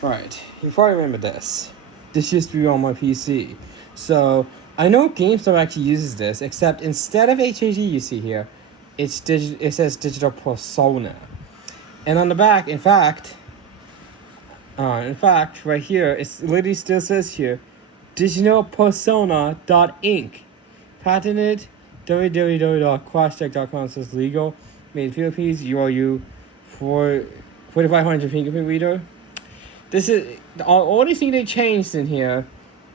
Right, you probably remember this. This used to be on my PC. So, I know GameStop actually uses this, except instead of HAD you see here, it says Digital Persona. And on the back, in fact, right here, it literally still says here, digitalpersona.inc. Patented, www.crosscheck.com says legal, made in Philippines, URU, for 4500 fingerprint reader. This is the only thing they changed in here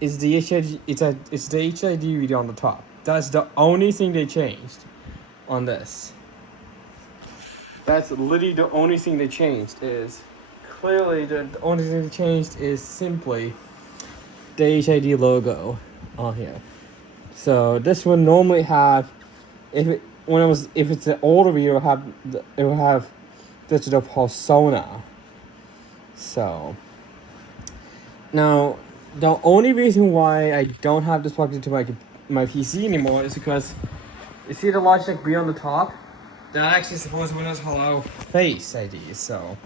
is the HID. It's the HID reader on the top. That's the only thing they changed on this. That's literally the only thing they changed. Is clearly the only thing they changed is simply the HID logo on here. So this one normally have, if it's an older reader, it will have Digital Persona. So now the only reason why I don't have this plugged into my PC anymore is because you see the Logitech B on the top. That actually supports Windows Hello Face ID. So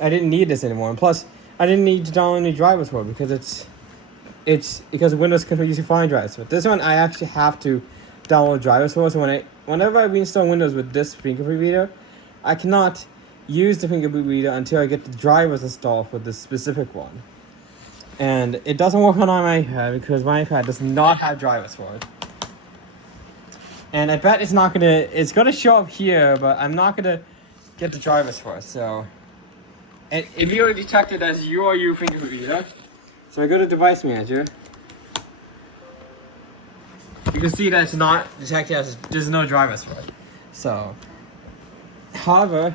I didn't need this anymore. And plus, I didn't need to download any drivers for it because it's because Windows can use fine drivers. But this one I actually have to download drivers for. So whenever I reinstall Windows with this fingerprint reader, I cannot use the fingerprint reader until I get the drivers installed for this specific one. And it doesn't work on my iPad because my iPad does not have drivers for it. And I bet it's gonna show up here, but I'm not gonna get the drivers for it. So, and if you already detected as URU fingerprint reader, so I go to Device Manager. You can see that it's not detected as there's no drivers for it. So, however,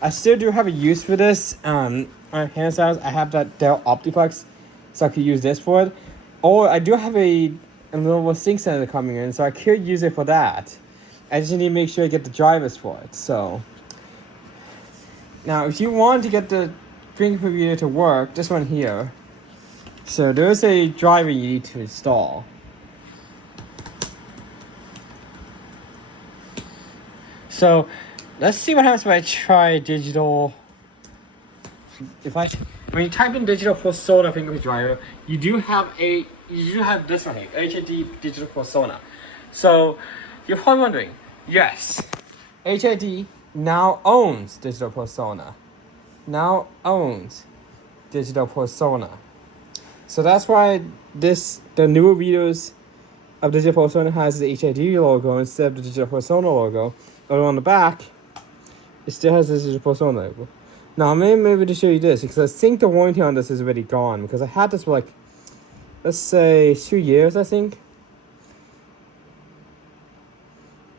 I still do have a use for this. On hand styles, I have that Dell Optiplex, so I could use this for it. Or I do have a little sync center coming in, so I could use it for that. I just need to make sure I get the drivers for it. So now, if you want to get the fingerprint reader to work, this one here. So there's a driver you need to install. So let's see what happens if I try digital. When you type in Digital Persona fingerprint driver, you do have this one here, HID Digital Persona. So you're probably wondering, yes, HID now owns Digital Persona. So that's why the newer readers of Digital Persona has the HID logo instead of the Digital Persona logo. But on the back, it still has the Digital Persona logo. Now, maybe to show you this, because I think the warranty on this is already gone, because I had this for let's say 2 years, I think.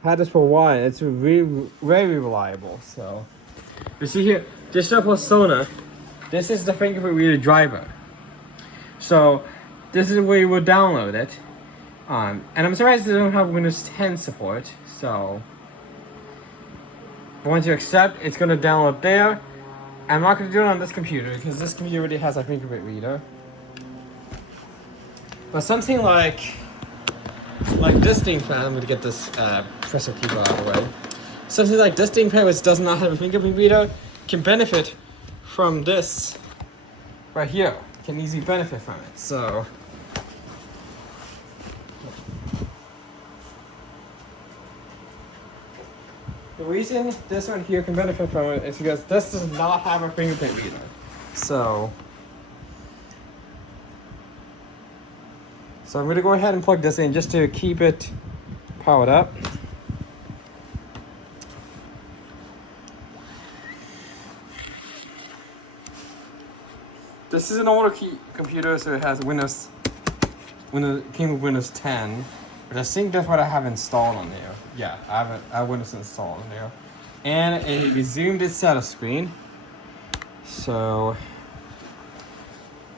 I had this for a while. It's really, very reliable. So, you see here, Digital Persona, this is the fingerprint reader driver. So, this is where you will download it. And I'm surprised they don't have Windows 10 support. So, once you accept, it's going to download there. I'm not going to do it on this computer because this computer already has a fingerprint reader. But something like this ThinkPad, I'm going to get this pressure keyboard out of the way. Something like this ThinkPad, which does not have a fingerprint reader, can benefit from this right here. Can easily benefit from it. So, the reason this one here can benefit from it is because this does not have a fingerprint reader. So I'm going to go ahead and plug this in just to keep it powered up. This is an older computer, so it has came with Windows 10. But I think that's what I have installed on there. Yeah, I have Windows installed on there. And it resumed its setup screen. So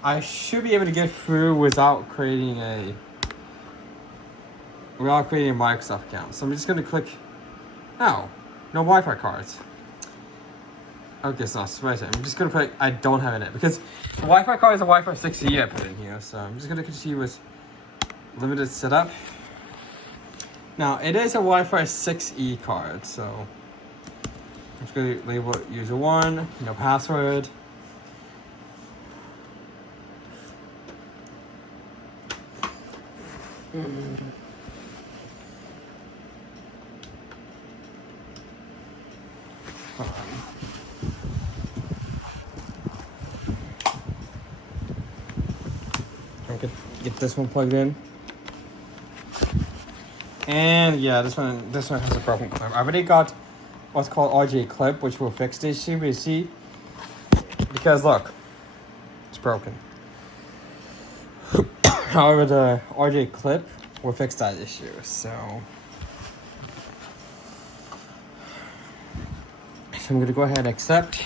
I should be able to get through without creating a Microsoft account. So I'm just gonna click, no Wi-Fi cards. Okay, so I'm just gonna put, I don't have it in because the Wi-Fi card is a Wi-Fi 6E I put in here. So I'm just gonna continue with limited setup. Now, it is a Wi-Fi 6E card, so I'm just going to label it user 1, no password. I'm gonna get this one plugged in. And yeah, this one has a broken clip. I already got what's called RJ clip, which will fix this issue. You see, because look, it's broken. However, the RJ clip will fix that issue. So I'm gonna go ahead and accept.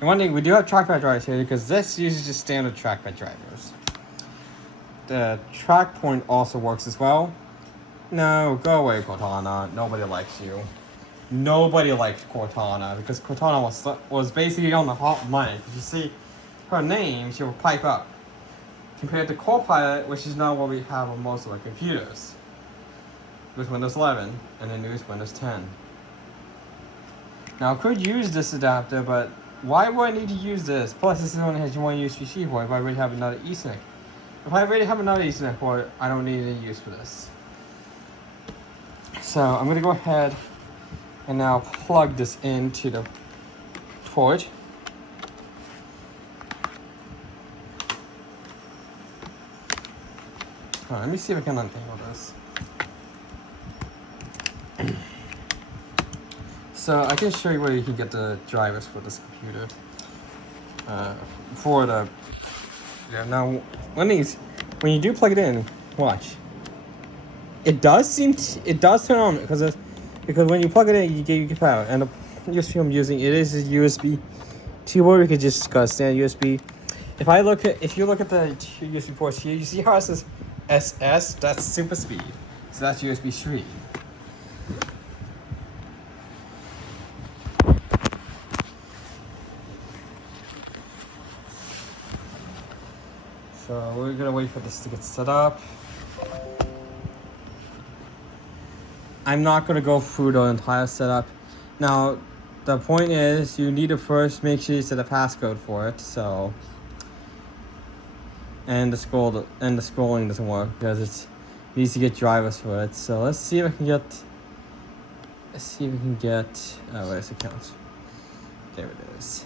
And one thing, we do have trackpad drivers here because this uses just standard trackpad drivers. The track point also works as well. No, go away, Cortana. Nobody likes you. Nobody likes Cortana because Cortana was basically on the hot mic. You see, her name, she will pipe up. Compared to Copilot, which is not what we have on most of our computers. With Windows 11 and the newest Windows 10. Now, I could use this adapter, but why would I need to use this? Plus, this is only has one USB-C port if I already have another Ethernet. If I already have another Ethernet port, I don't need any use for this. So, I'm going to go ahead and now plug this into the port. Let me see if I can untangle this. So I can show you where you can get the drivers for this computer. Now when you do plug it in, watch. It does turn on because when you plug it in, you get power. And the USB I'm using, it is a USB 2 port. We could just standard USB. If you look at the two USB ports here, you see how it says SS? That's super speed. So that's USB 3. So we're gonna wait for this to get set up. I'm not gonna go through the entire setup. Now, the point is you need to first make sure you set a passcode for it. So, and the scrolling doesn't work because it needs to get drivers for it. So let's see if I can get. Oh, where's the count? There it is.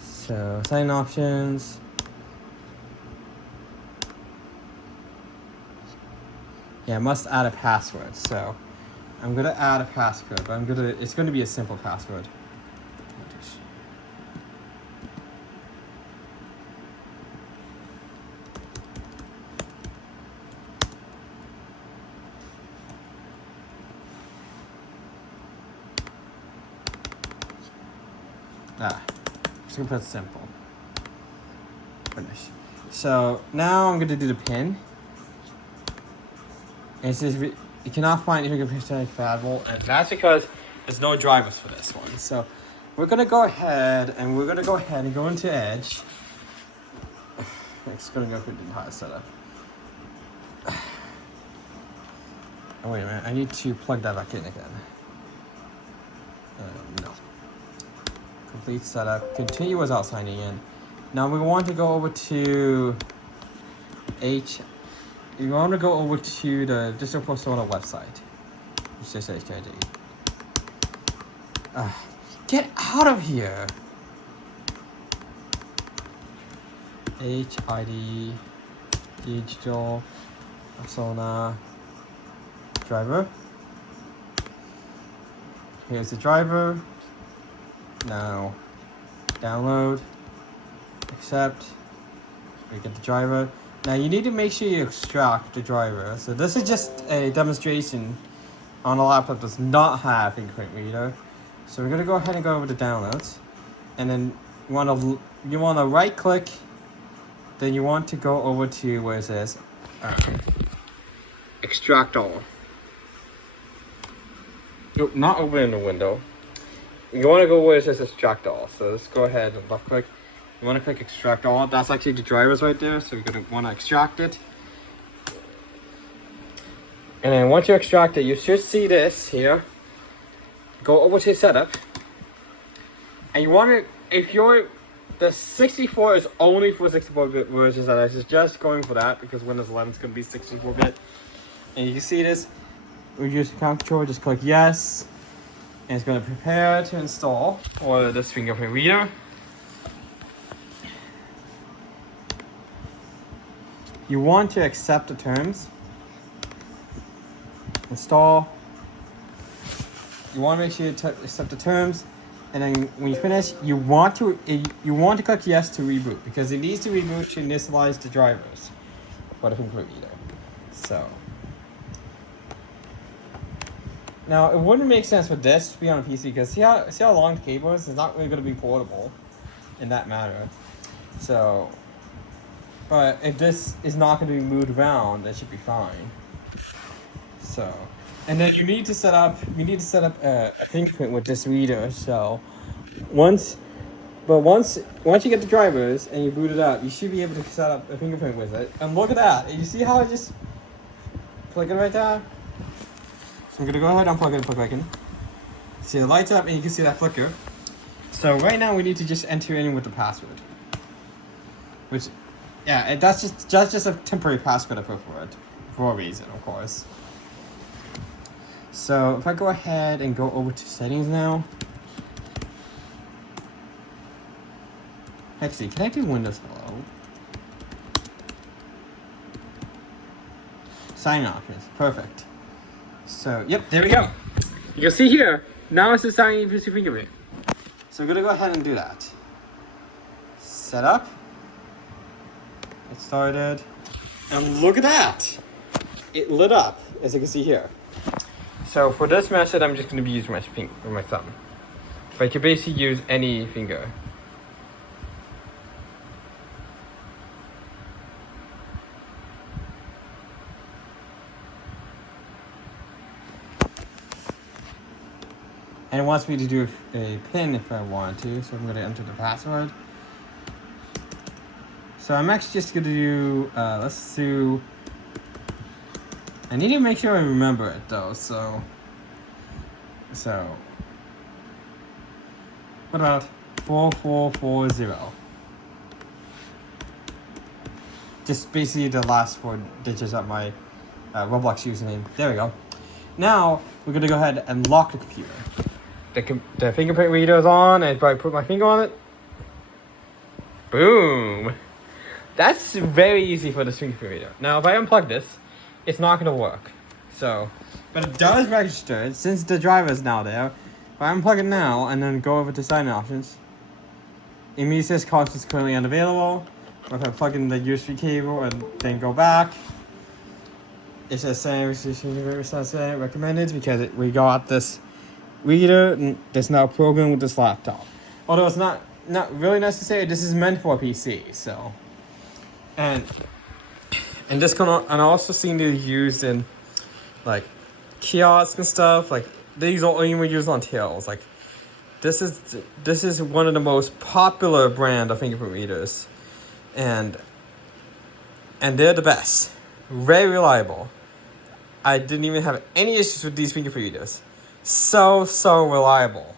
So sign options. Yeah, I must add a password. So I'm gonna add a passcode, but it's gonna be a simple password. Just gonna put simple. Finish. So now I'm gonna do the pin. And it says you cannot find Fingerprint compatible, and that's because there's no drivers for this one. So we're gonna go ahead and go into Edge. It's gonna go through the entire setup. Oh wait a minute, I need to plug that back in again. No. Complete setup. Continue without signing in. Now we want to go over to You want to go over to the Digital Persona website. It's just HID. Get out of here! HID Digital Persona driver. Here's the driver. Now, download, accept. We get the driver. Now you need to make sure you extract the driver. So this is just a demonstration on a laptop that does not have Fingerprint reader. So we're gonna go ahead and go over to downloads, and then you want to right click. Then you want to go over to where it says extract all. Nope, not opening the window. You want to go where it says extract all. So let's go ahead and left click. You want to click extract all. That's actually the drivers right there. So you're going to want to extract it. And then once you extract it, you should see this here. Go over to setup. And you want to, if you're The 64 is only for 64-bit versions, and I suggest going for that because Windows 11 is going to be 64-bit. And you can see this. We use account control, just click yes. And it's going to prepare to install for this fingerprint reader. You want to accept the terms. Install. You want to make sure you accept the terms. And then when you finish, you want to click yes to reboot because it needs to reboot to initialize the drivers for the fingerprint reader. So now it wouldn't make sense for this to be on a PC because see how long the cable is? It's not really going to be portable in that matter. So, but if this is not going to be moved around, that should be fine. So. And then you need to set up a fingerprint with this reader. So once you get the drivers and you boot it up, you should be able to set up a fingerprint with it. And look at that. You see how I just plug it right there? So I'm gonna go ahead and unplug it and plug it back in. See, it lights up and you can see that flicker. So right now we need to just enter in with the password. Which, yeah, that's just a temporary password I put for it. For a reason, of course. So if I go ahead and go over to settings now. Actually, can I do Windows Hello? Sign options, perfect. So, yep, there we go. You can see here, now it's signing in with your fingerprint. So we're gonna go ahead and do that. Set up. It started. And look at that! It lit up, as you can see here. So for this method, I'm just going to be using my thumb. But I can basically use any finger. And it wants me to do a pin if I want to, so I'm going to enter the password. So I'm actually just going to do, let's do, I need to make sure I remember it though, so what about 4440? Just basically the last 4 digits of my Roblox username. There we go. Now we're gonna go ahead and lock the computer. The fingerprint reader is on, and if I put my finger on it, boom. That's very easy for this fingerprint reader. Now if I unplug this, it's not gonna work. So, but it does register since the driver is now there. If I unplug it now and then go over to sign options, it means this cost is currently unavailable. Or if I plug in the USB cable and then go back, it says saying recommended because we got this reader that's now programmed with this laptop. Although it's not really necessary. This is meant for a PC. So, and this can also seen it used in like kiosks and stuff. Like these are even used on tills. Like this is one of the most popular brand of fingerprint readers, and they're the best. Very reliable. I didn't even have any issues with these fingerprint readers. So reliable.